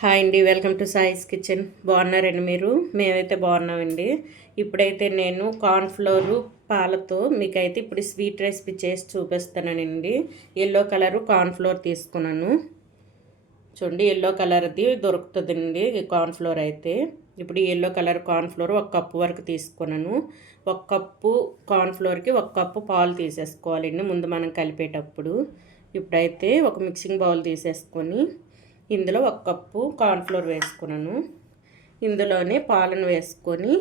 Hi అండి, welcome to సాయిస్ kitchen. బాగున్నారండి మీరు? మేమైతే బాగున్నామండి. ఇప్పుడైతే నేను కార్న్ఫ్లోరు పాలతో మీకైతే ఇప్పుడు స్వీట్ రెసిపీ చేసి చూపిస్తానండి. ఎల్లో కలరు కార్న్ఫ్లోర్ తీసుకున్నాను. చూడండి, ఎల్లో కలర్ది దొరుకుతుందండి కార్న్ఫ్లోర్ అయితే. ఇప్పుడు ఎల్లో కలర్ కార్న్ఫ్లోర్ 1 కప్పు వరకు తీసుకున్నాను. 1 కప్పు కార్న్ఫ్లోర్కి 1 కప్పు పాలు తీసేసుకోవాలండి ముందు మనం కలిపేటప్పుడు. ఇప్పుడైతే ఒక మిక్సింగ్ బౌల్ తీసేసుకొని ఇందులో 1 కప్పు కార్న్ఫ్లోర్ వేసుకున్నాను. ఇందులోనే పాలను వేసుకొని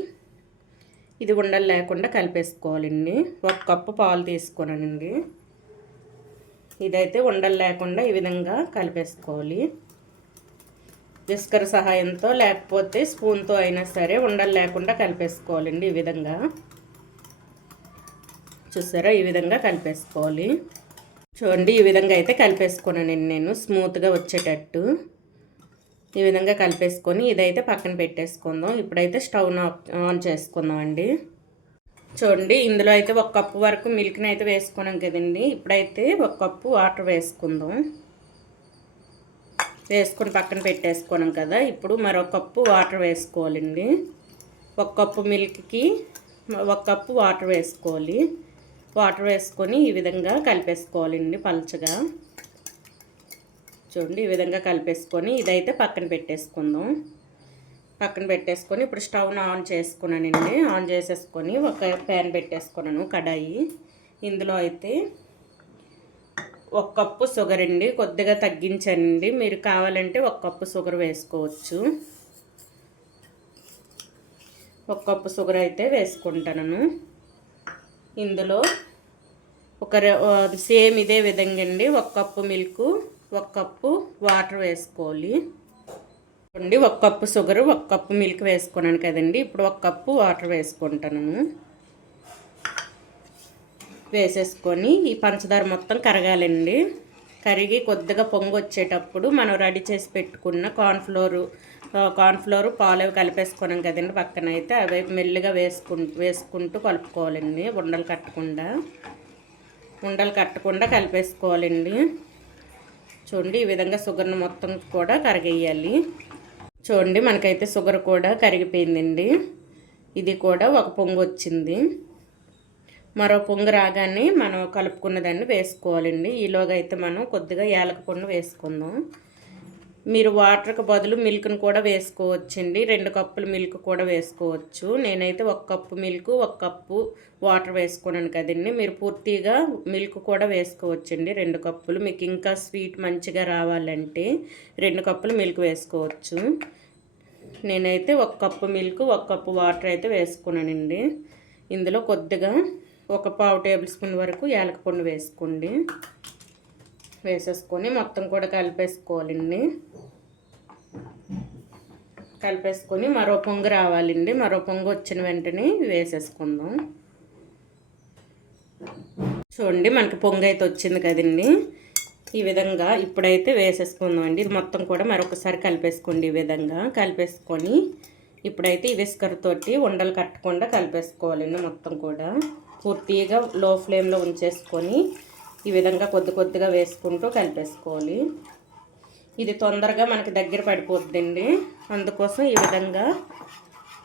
ఇది ఉండలు లేకుండా కలిపేసుకోవాలండి. 1 కప్పు పాలు తీసుకున్నానండి. ఇదైతే ఉండలు లేకుండా ఈ విధంగా కలిపేసుకోవాలి. విస్కర్ సహాయంతో లేకపోతే స్పూన్తో అయినా సరే ఉండలు లేకుండా కలిపేసుకోవాలండి. ఈ విధంగా చూసారా, ఈ విధంగా కలిపేసుకోవాలి. చూడండి, ఈ విధంగా అయితే కలిపేసుకున్నానండి నేను స్మూత్గా వచ్చేటట్టు. ఈ విధంగా కలిపేసుకొని ఇదైతే పక్కన పెట్టేసుకుందాం. ఇప్పుడైతే స్టవ్ ఆన్ చేసుకుందాం అండి. చూడండి, ఇందులో అయితే 1 కప్పు వరకు మిల్క్ని అయితే వేసుకున్నాం కదండి. ఇప్పుడైతే 1 కప్పు వాటర్ వేసుకుందాం. వేసుకొని పక్కన పెట్టేసుకున్నాం కదా. ఇప్పుడు మరొక కప్పు వాటర్ వేసుకోవాలండి. 1 కప్పు మిల్క్కి 1 కప్పు వాటర్ వేసుకోవాలి. వాటర్ వేసుకొని ఈ విధంగా కలిపేసుకోవాలండి పల్చగా. చూడండి, ఈ విధంగా కలిపేసుకొని ఇదైతే పక్కన పెట్టేసుకుందాం. పక్కన పెట్టేసుకొని ఇప్పుడు స్టవ్ను ఆన్ చేసుకున్నానండి. ఆన్ చేసేసుకొని ఒక ప్యాన్ పెట్టేసుకున్నాను, కడాయి. ఇందులో అయితే 1 కప్పు షుగర్ అండి, కొద్దిగా తగ్గించండి. మీరు కావాలంటే 1 కప్పు షుగర్ వేసుకోవచ్చు. 1 కప్పు షుగర్ అయితే వేసుకుంటాను. ఇందులో సేమ్ ఇదే విధంగా అండి 1 కప్పు మిల్క్ 1 కప్పు వాటర్ వేసుకోవాలి. అండి 1 కప్పు షుగర్ 1 కప్పు మిల్క్ వేసుకున్నాను కదండి. ఇప్పుడు 1 కప్పు వాటర్ వేసుకుంటాను. వేసేసుకొని ఈ పంచదార మొత్తం కరగాలండి. కరిగి కొద్దిగా పొంగు వచ్చేటప్పుడు మనం రెడీ చేసి పెట్టుకున్న కార్న్ఫ్లోరు పాలు కలిపేసుకున్నాం కదండి పక్కన అయితే. అవి మెల్లిగా వేసుకుంటూ కలుపుకోవాలండి. ఉండలు కట్టకుండా కలిపేసుకోవాలండి. చూడండి, ఈ విధంగా షుగర్ని మొత్తం కూడా కరిగేయాలి. చూడండి, మనకైతే షుగర్ కూడా కరిగిపోయిందండి. ఇది కూడా ఒక పొంగు వచ్చింది. మరో పొంగు రాగానే మనం కలుపుకున్న దాన్ని వేసుకోవాలండి. ఈలోగా అయితే మనం కొద్దిగా యాలకులను వేసుకుందాం. మీరు వాటర్కి బదులు మిల్క్ని కూడా వేసుకోవచ్చండి. 2 కప్పులు మిల్క్ కూడా వేసుకోవచ్చు. నేనైతే 1 కప్పు మిల్క్ 1 కప్పు వాటర్ వేసుకున్నాను కదండి. మీరు పూర్తిగా మిల్క్ కూడా వేసుకోవచ్చండి. 2 కప్పులు. మీకు ఇంకా స్వీట్ మంచిగా రావాలంటే 2 కప్పులు మిల్క్ వేసుకోవచ్చు. నేనైతే 1 కప్పు మిల్క్ 1 కప్పు వాటర్ అయితే వేసుకున్నానండి. ఇందులో కొద్దిగా 1 టేబుల్ స్పూన్ వరకు యాలకులను వేసుకోండి. వేసేసుకొని మొత్తం కూడా కలిపేసుకోవాలండి. కలిపేసుకొని మరో పొంగు రావాలండి. మరో పొంగు వచ్చిన వెంటనే వేసేసుకుందాం. చూడండి, మనకి పొంగు అయితే వచ్చింది కదండి. ఈ విధంగా ఇప్పుడైతే వేసేసుకుందాం అండి. ఇది మొత్తం కూడా మరొకసారి కలిపేసుకోండి. ఈ విధంగా కలిపేసుకొని ఇప్పుడైతే ఈ విస్కర్ తోటి ఉండలు కట్టకుండా కలిపేసుకోవాలండి. మొత్తం కూడా పూర్తిగా లో ఫ్లేమ్లో ఉంచేసుకొని ఈ విధంగా కొద్దిగా వేసుకుంటూ కలిపేసుకోవాలి. ఇది తొందరగా మనకి దగ్గర పడిపోతుందండి. అందుకోసం ఈ విధంగా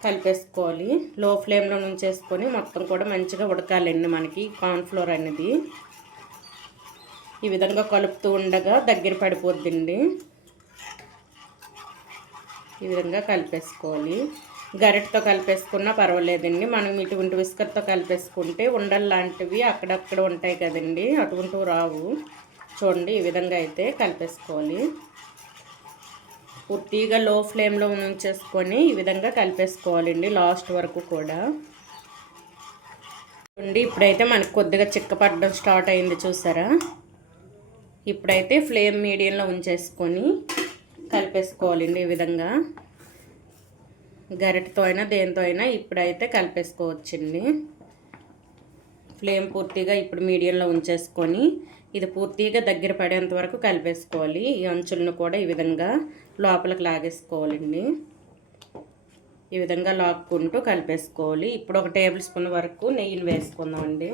కలిపేసుకోవాలి. లో ఫ్లేమ్లో ఉంచేసుకొని మొత్తం కూడా మంచిగా ఉడకాలండి మనకి కార్న్ఫ్లోర్ అనేది. ఈ విధంగా కలుపుతూ ఉండగా దగ్గర పడిపోద్దండి. ఈ విధంగా కలిపేసుకోవాలి. గరిటతో కలిపేసుకున్నా పర్వాలేదండి. మనం ఇటువంటి విస్కర్తో కలిపేసుకుంటే ఉండలు లాంటివి అక్కడక్కడ ఉంటాయి కదండి, అటువంటివి రావు. చూడండి, ఈ విధంగా అయితే కలిపేసుకోవాలి. పూర్తిగా లో ఫ్లేమ్లో ఉంచేసుకొని ఈ విధంగా కలిపేసుకోవాలండి లాస్ట్ వరకు కూడా. చూడండి, ఇప్పుడైతే మనకు కొద్దిగా చిక్కపడడం స్టార్ట్ అయింది చూసారా. ఇప్పుడైతే ఫ్లేమ్ మీడియంలో ఉంచేసుకొని కలిపేసుకోవాలండి. ఈ విధంగా గరిటతో అయినా దేంతో అయినా ఇప్పుడైతే కలిపేసుకోవచ్చండి. ఫ్లేమ్ పూర్తిగా ఇప్పుడు మీడియంలో ఉంచేసుకొని ఇది పూర్తిగా దగ్గర పడేంత వరకు కలిపేసుకోవాలి. ఈ అంచులను కూడా ఈ విధంగా లోపలికి లాగేసుకోవాలండి. ఈ విధంగా లాక్కుంటూ కలిపేసుకోవాలి. ఇప్పుడు 1 టేబుల్ స్పూన్ వరకు నెయ్యిని వేసుకుందామండి.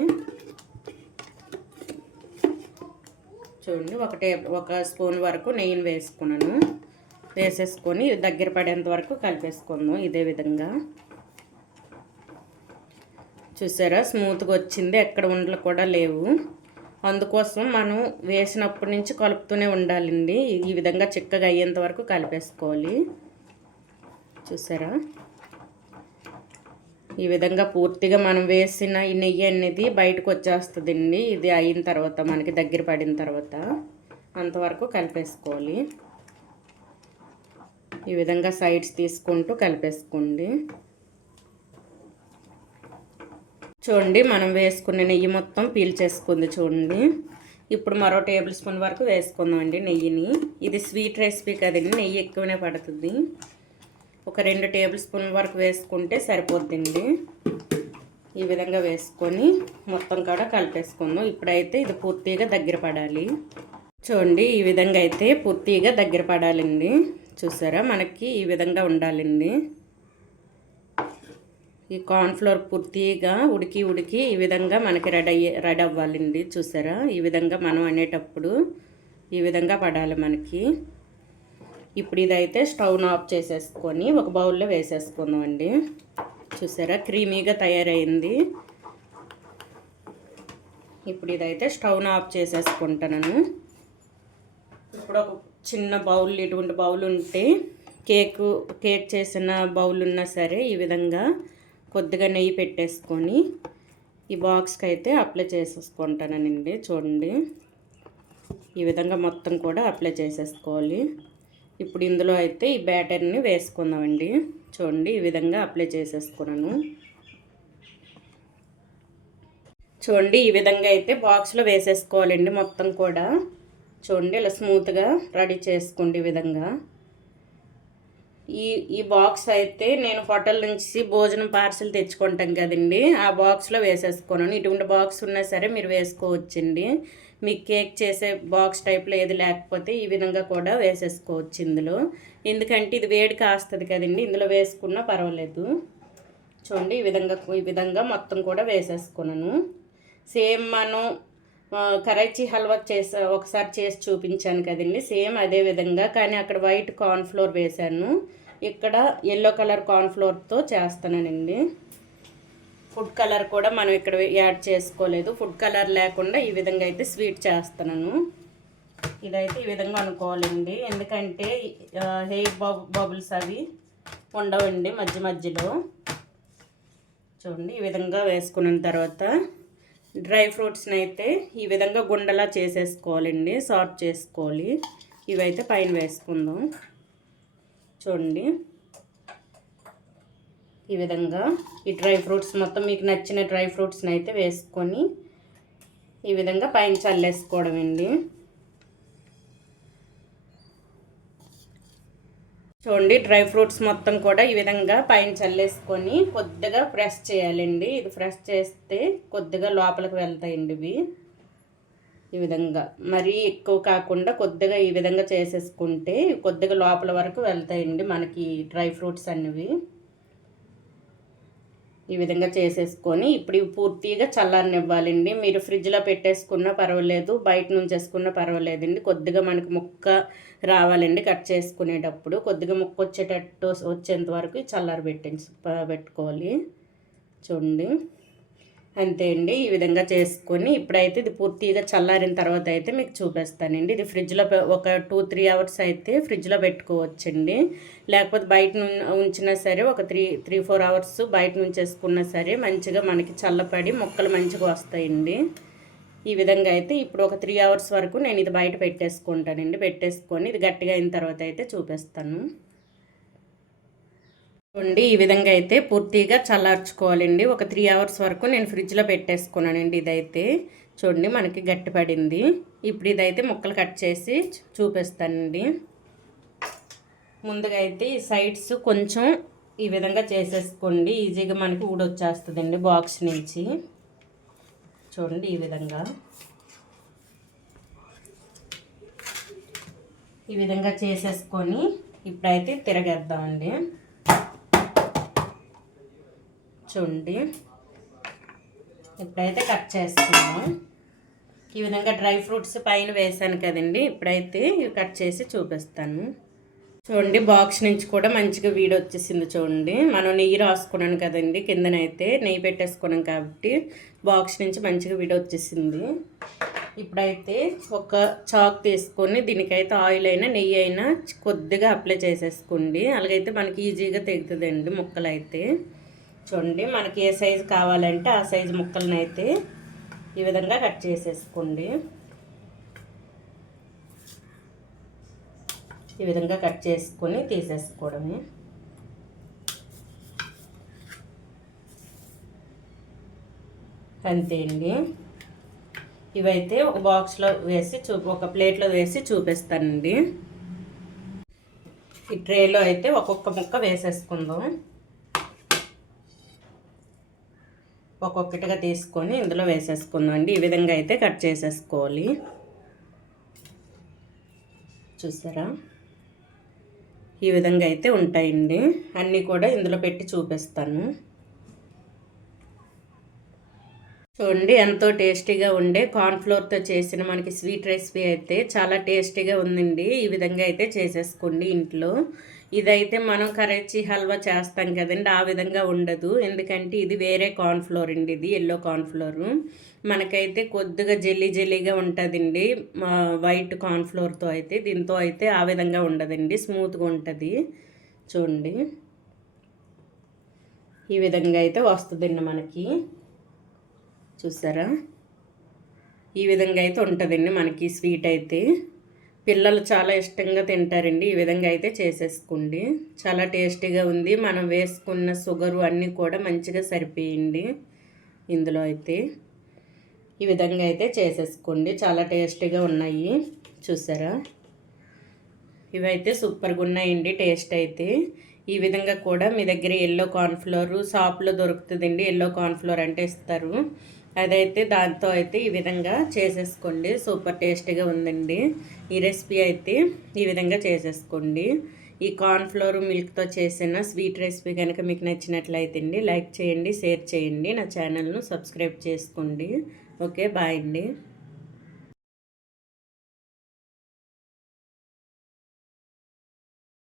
చూడండి, 1 స్పూన్ వరకు నెయ్యిని వేసుకున్నాను. వేసేసుకొని దగ్గర పడేంత వరకు కలిపేసుకుందాం. ఇదే విధంగా చూసారా స్మూత్గా వచ్చింది, ఎక్కడ ఉండలు కూడా లేవు. అందుకోసం మనం వేసినప్పటి నుంచి కలుపుతూనే ఉండాలండి. ఈ విధంగా చిక్కగా అయ్యేంత వరకు కలిపేసుకోవాలి. చూసారా ఈ విధంగా పూర్తిగా మనం వేసిన ఈ నెయ్యి అనేది బయటకు వచ్చేస్తుందండి. ఇది అయిన తర్వాత మనకి దగ్గర పడిన తర్వాత అంతవరకు కలిపేసుకోవాలి. ఈ విధంగా సైడ్స్ తీసుకుంటూ కలిపేసుకోండి. చూడండి మనం వేసుకున్న నెయ్యి మొత్తం పీల్చేసుకుంది చూడండి. ఇప్పుడు మరో టేబుల్ స్పూన్ వరకు వేసుకుందామండి నెయ్యిని. ఇది స్వీట్ రెసిపీ కదండి, నెయ్యి ఎక్కువనే పడుతుంది. ఒక 2 టేబుల్ స్పూన్ వరకు వేసుకుంటే సరిపోద్దండి. ఈ విధంగా వేసుకొని మొత్తం కూడా కలిపేసుకుందాం. ఇప్పుడైతే ఇది పూర్తిగా దగ్గర పడాలి. చూడండి ఈ విధంగా అయితే పూర్తిగా దగ్గర పడాలండి. చూసారా మనకి ఈ విధంగా ఉండాలండి. ఈ కార్న్ఫ్లోర్ పూర్తిగా ఉడికి ఈ విధంగా మనకి రెడీ అవ్వాలండి. చూసారా ఈ విధంగా మనం అనేటప్పుడు ఈ విధంగా పడాలి మనకి. ఇప్పుడు ఇదైతే స్టవ్ ఆఫ్ చేసేసుకొని ఒక బౌల్లో వేసేసుకుందాం అండి. చూసారా క్రీమీగా తయారైంది. ఇప్పుడు ఇదైతే స్టవ్ ఆఫ్ చేసేసుకుంటాను. ఇప్పుడు ఒక చిన్న బౌల్, ఇటువంటి బౌల్ ఉంటే కేక్ చేసిన బౌల్ ఉన్నా సరే ఈ విధంగా కొద్దిగా నెయ్యి పెట్టేసుకొని ఈ బాక్స్కి అయితే అప్లై చేసేసుకుంటానండి. చూడండి ఈ విధంగా మొత్తం కూడా అప్లై చేసేసుకోవాలి. ఇప్పుడు ఇందులో అయితే ఈ బ్యాటర్ని వేసుకుందామండి. చూడండి ఈ విధంగా అప్లై చేసేసుకున్నాను. చూడండి ఈ విధంగా అయితే బాక్స్లో వేసేసుకోవాలండి మొత్తం కూడా. చూడండి ఇలా స్మూత్గా రెడీ చేసుకోండి ఈ విధంగా. ఈ బాక్స్ అయితే నేను హోటల్ నుంచి భోజనం పార్సిల్ తెచ్చుకుంటాం కదండి, ఆ బాక్స్లో వేసేసుకున్నాను. ఇటువంటి బాక్స్ ఉన్నా సరే మీరు వేసుకోవచ్చండి. మీకు కేక్ చేసే బాక్స్ టైప్లో ఏది లేకపోతే ఈ విధంగా కూడా వేసేసుకోవచ్చు ఇందులో. ఎందుకంటే ఇది వేడి కాస్తుంది కదండి, ఇందులో వేసుకున్నా పర్వాలేదు. చూడండి ఈ విధంగా మొత్తం కూడా వేసేసుకున్నాను. సేమ్ మనం కరైచీ హల్వా ఒకసారి చేసి చూపించాను కదండి, సేమ్ అదే విధంగా. కానీ అక్కడ వైట్ కార్న్ఫ్లోర్ వేశాను, ఇక్కడ ఎల్లో కలర్ కార్న్ఫ్లోర్తో చేస్తానండి. ఫుడ్ కలర్ కూడా మనం ఇక్కడ యాడ్ చేసుకోలేదు. ఫుడ్ కలర్ లేకుండా ఈ విధంగా అయితే స్వీట్ చేస్తున్నాను. ఇదైతే ఈ విధంగా అనుకోవాలండి, ఎందుకంటే హెయిర్ బబుల్స్ అవి ఉండవండి మధ్యలో. చూడండి ఈ విధంగా వేసుకున్న తర్వాత డ్రై ఫ్రూట్స్ని అయితే ఈ విధంగా గుండలా చేసేసుకోవాలండి, సార్ట్ చేసుకోవాలి. ఇవైతే పైన వేసుకుందాం. చూడండి ఈ విధంగా ఈ డ్రై ఫ్రూట్స్ మొత్తం మీకు నచ్చిన డ్రై ఫ్రూట్స్ని అయితే వేసుకొని ఈ విధంగా పైన చల్లేసుకోవడం అండి. చూడండి డ్రై ఫ్రూట్స్ మొత్తం కూడా ఈ విధంగా పైన చల్లేసుకొని కొద్దిగా ప్రెస్ చేయాలండి. ఇది ప్రెస్ చేస్తే కొద్దిగా లోపలికి వెళ్తాయండి ఇవి. ఈ విధంగా మరీ ఎక్కువ కాకుండా కొద్దిగా ఈ విధంగా చేసేసుకుంటే కొద్దిగా లోపల వరకు వెళ్తాయండి మనకి డ్రై ఫ్రూట్స్ అనేవి. ఈ విధంగా చేసేసుకొని ఇప్పుడు ఇవి పూర్తిగా చల్లారనివ్వాలండి. మీరు ఫ్రిడ్జ్లో పెట్టేసుకున్నా పర్వాలేదు, బయట నుంచి వేసుకున్నా పర్వాలేదండి. కొద్దిగా మనకి ముక్క రావాలండి కట్ చేసుకునేటప్పుడు. కొద్దిగా ముక్క వచ్చేంత వరకు పెట్టుకోవాలి. చూడండి అంతే అండి. ఈ విధంగా చేసుకొని ఇప్పుడైతే ఇది పూర్తిగా చల్లారిన తర్వాత అయితే మీకు చూపిస్తానండి. ఇది ఫ్రిడ్జ్లో ఒక 2-3 అవర్స్ అయితే ఫ్రిడ్జ్లో పెట్టుకోవచ్చండి. లేకపోతే బయట ఉంచినా సరే ఒక 3-4 అవర్స్ బయట నుంచి వేసుకున్నా సరే మంచిగా మనకి చల్లపడి ముక్కలు మంచిగా వస్తాయండి. ఈ విధంగా అయితే ఇప్పుడు ఒక 3 అవర్స్ వరకు నేను ఇది బయట పెట్టేసుకుంటానండి. పెట్టేసుకొని ఇది గట్టిగా అయిన తర్వాత అయితే చూపిస్తాను. చూడండి ఈ విధంగా అయితే పూర్తిగా చల్లార్చుకోవాలండి. ఒక 3 అవర్స్ వరకు నేను ఫ్రిడ్జ్లో పెట్టేసుకున్నానండి. ఇదైతే చూడండి మనకి గట్టిపడింది. ఇప్పుడు ఇదైతే ముక్కలు కట్ చేసి చూపిస్తానండి. ముందుగా అయితే ఈ సైడ్స్ కొంచెం ఈ విధంగా చేసేసుకోండి, ఈజీగా మనకి ఊడొచ్చేస్తుందండి బాక్స్ నుంచి. చూడండి ఈ విధంగా చేసేసుకొని ఇప్పుడైతే తిరగేద్దామండి. చూడండి ఇప్పుడైతే కట్ చేసుకున్నాం. ఈ విధంగా డ్రై ఫ్రూట్స్ పైన వేసాను కదండి, ఇప్పుడైతే ఇవి కట్ చేసి చూపిస్తాను. చూడండి బాక్స్ నుంచి కూడా మంచిగా వీడి వచ్చేసింది. చూడండి మనం నెయ్యి రాసుకున్నాను కదండి, కిందనైతే నెయ్యి పెట్టేసుకున్నాం కాబట్టి బాక్స్ నుంచి మంచిగా వీడి వచ్చేసింది. ఇప్పుడైతే ఒక చాక్ తీసుకొని దీనికైతే ఆయిల్ అయినా నెయ్యి అయినా కొద్దిగా అప్లై చేసేసుకోండి. అలాగైతే మనకి ఈజీగా తెగుతుందండి ముక్కలు అయితే. చూడండి మనకి ఏ సైజు కావాలంటే ఆ సైజు ముక్కలను అయితే ఈ విధంగా కట్ చేసేసుకోండి. ఈ విధంగా కట్ చేసుకొని తీసేసుకోవడమే. అంతే అండి. ఇవైతే ఒక బాక్స్లో వేసి ఒక ప్లేట్లో వేసి చూపిస్తానండి. ఈ ట్రేలో అయితే ఒక్కొక్క ముక్క వేసేసుకుందాం. ఒక్కొక్కటిగా తీసుకొని ఇందులో వేసేసుకుందాం అండి. ఈ విధంగా అయితే కట్ చేసేసుకోవాలి. చూసారా, ఈ విధంగా అయితే ఉంటాయండి. అన్నీ కూడా ఇందులో పెట్టి చూపిస్తాను. చూడండి ఎంతో టేస్టీగా ఉండే కార్న్ఫ్లోర్తో చేసిన మనకి స్వీట్ రెసిపీ అయితే చాలా టేస్టీగా ఉందండి. ఈ విధంగా అయితే చేసేసుకోండి ఇంట్లో. ఇదైతే మనం కరెచ్చి హల్వా చేస్తాం కదండి, ఆ విధంగా ఉండదు. ఎందుకంటే ఇది వేరే కార్న్ఫ్లోర్ అండి, ఇది ఎల్లో కార్న్ఫ్లోరు. మనకైతే కొద్దిగా జెల్లీ జెల్లీగా ఉంటుందండి వైట్ కార్న్ఫ్లోర్తో అయితే. దీంతో అయితే ఆ విధంగా ఉండదండి, స్మూత్గా ఉంటుంది. చూడండి ఈ విధంగా అయితే వస్తుందండి మనకి. చూసారా, ఈ విధంగా అయితే ఉంటుందండి మనకి స్వీట్ అయితే. పిల్లలు చాలా ఇష్టంగా తింటారండి. ఈ విధంగా అయితే చేసేసుకోండి. చాలా టేస్టీగా ఉంది. మనం వేసుకున్న షుగరు అన్నీ కూడా మంచిగా సరిపోయింది ఇందులో అయితే. ఈ విధంగా అయితే చేసేసుకోండి. చాలా టేస్టీగా ఉన్నాయి. చూసారా, ఇవైతే సూపర్గా ఉన్నాయండి టేస్ట్ అయితే. ఈ విధంగా కూడా మీ దగ్గర ఎల్లో కార్న్ఫ్లోర్ షాప్లో దొరుకుతుందండి. ఎల్లో కార్న్ఫ్లోర్ అంటే ఇస్తారు, అదైతే దాంతో అయితే ఈ విధంగా చేసేసుకోండి. సూపర్ టేస్టీగా ఉందండి ఈ రెసిపీ అయితే. ఈ విధంగా చేసేసుకోండి. ఈ కార్న్ఫ్లోర్ మిల్క్తో చేసిన స్వీట్ రెసిపీ కనుక మీకు నచ్చినట్లయితే అండి లైక్ చేయండి, షేర్ చేయండి, నా ఛానల్ను సబ్స్క్రైబ్ చేసుకోండి. ఓకే, బాయ్ అండి.